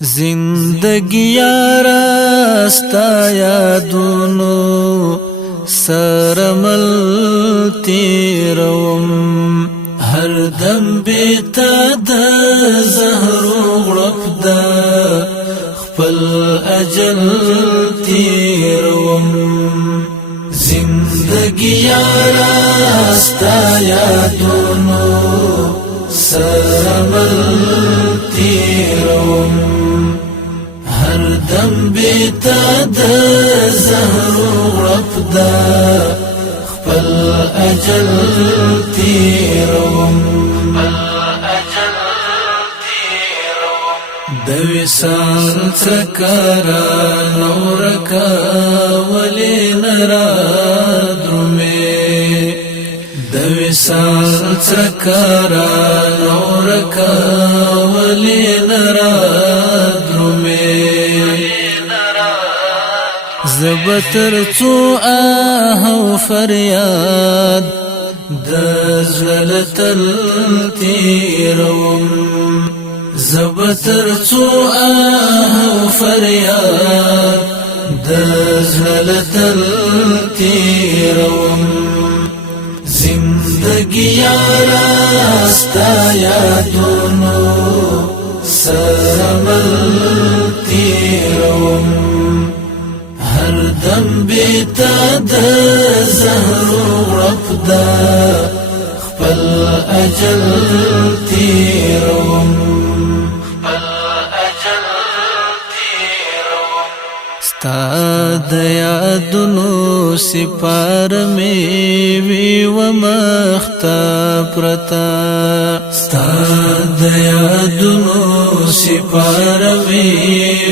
زندگی یارا ستا یادونو سرمل تیروم هر دم بیتا دا زهرو غرب دا خپل اجل تیروم زندگی یارا ستا یادونو سرمل تیروم هر دم بیتا دا زهرو غرب دا خپل اجل تیروم د وصال څکرا نورکا ولی نرا درومه د وصال څکرا نورکا ولی نرا زبتر څو آه فریاد د زلتل تیروم زبتر څو آه فریاد د زلتل تیروم زندگی یارا ستا یادونو سرمل تیروم هر دم بیتا دا زهرو غرب دا خپل اجل تیروم ستا د یادونو سپار می وی و مختا پرتا ستا د یادونو سپار می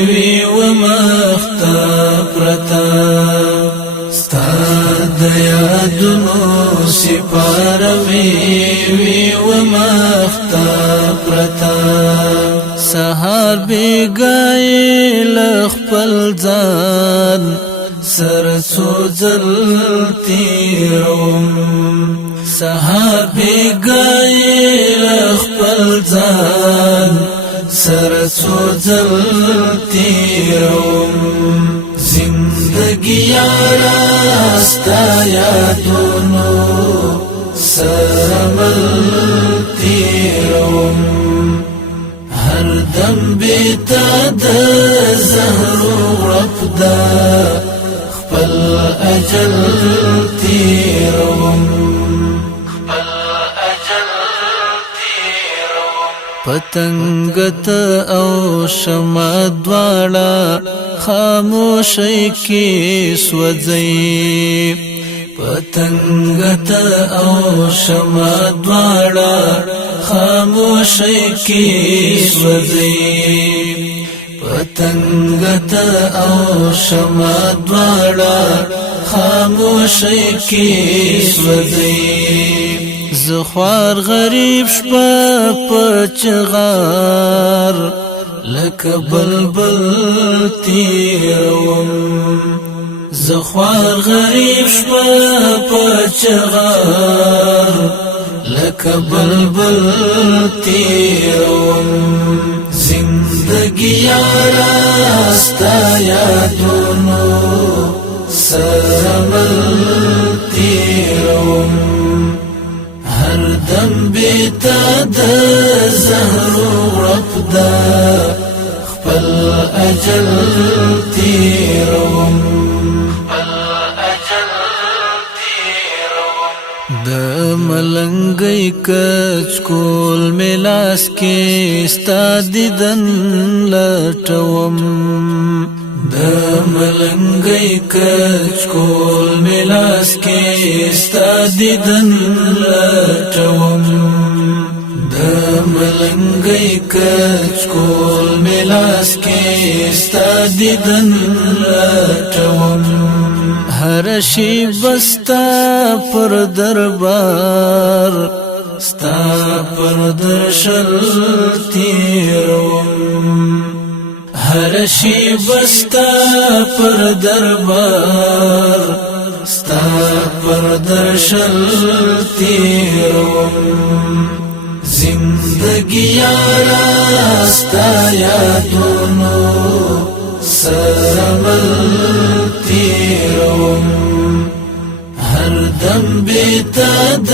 وی و مختا پرتا ستا د یادونو سپار می وی و مختا پرتا سهار بیگای لخپل ځان سر سوزل تیروم سهار بیگای لخپل ځان سر سوزل تیروم زندگی یارا ستا یادونو سرمل تیروم هر دم بیتا دا زهرو غرب دا خپل اجل تیروم پتنگت او شمع دواړه خاموشی کی سوځي پتنگت او شمع دواړه خاموشی کی سوځي پتنگت او شمع دواړه خاموشی کی سوځي زخوار غریب شپه پچغار لکه بلبل تیروم زخوار غریب شپه پچغار لکه بلبل تیروم زندگی یارا ستا یادونو سرمل تیروم هر دم بیتا دا زهرو غرب دا خپل اجل تیروم د ملنګي کچ کول ملاس کې ستا دیدن لټوم د ملنګي کچ کول ملاس کې ستا دیدن لټوم د ملنګي کچ کول ملاس کې ستا دیدن لټوم هر شی بستا پر دربار ستا پر درشل تیروم هر شی بستا پر دربار ستا پر درشل تیروم زندگی یارا ستا یادونو سرمل تیروم هر دم بیتا د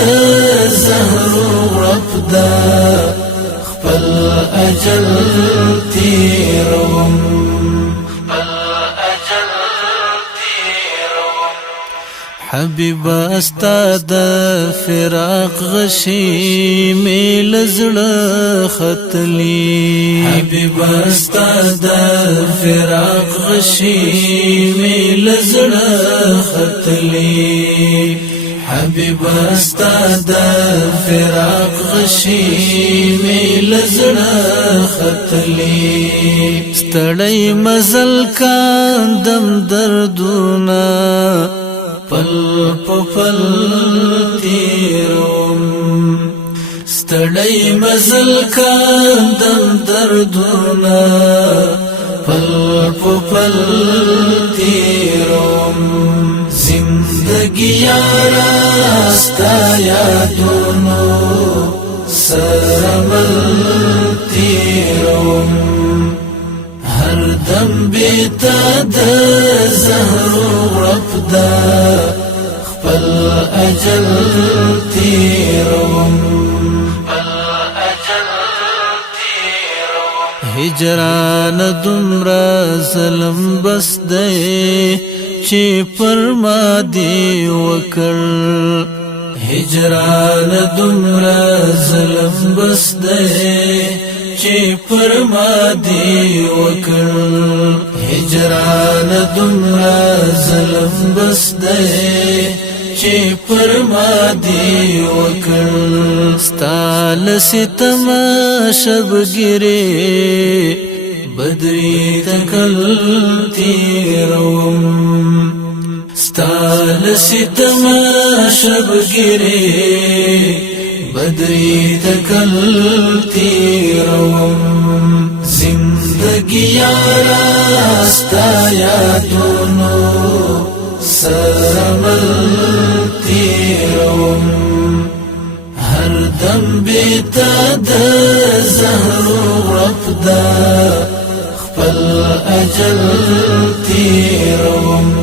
زهر رب دا خپل اجل تیروم حبیب استاد فراق غشی میل زړه ختلی حبیب استاد فراق غشی میل زړه ختلی حبیب استاد فراق غشی میل زړه ختلی ستړی مزل کاندم دردونه پل پل تیروم ستړی مزل کاندم دردونه پل پل تیروم زندگی یارا ستا یادونو سرمل تیروم هر دم بیتا د زهر رب دا خپل اجل تیروم هجران دمرا ظلم بس دی چی پر ما دی وکر هجران دمرا ظلم بس دی چی پر ما دی وکر هجران دمرا ظلم بس دی چی پر ما دی وکر ستال ستم شبگیری بدری تکل تیروم ستال ستم شبگیری بدری تکل تیروم زندگی یارا ستا یادونو سرمل تیروم هر دم بیتا د زهر رب دا خپل اجل تیروم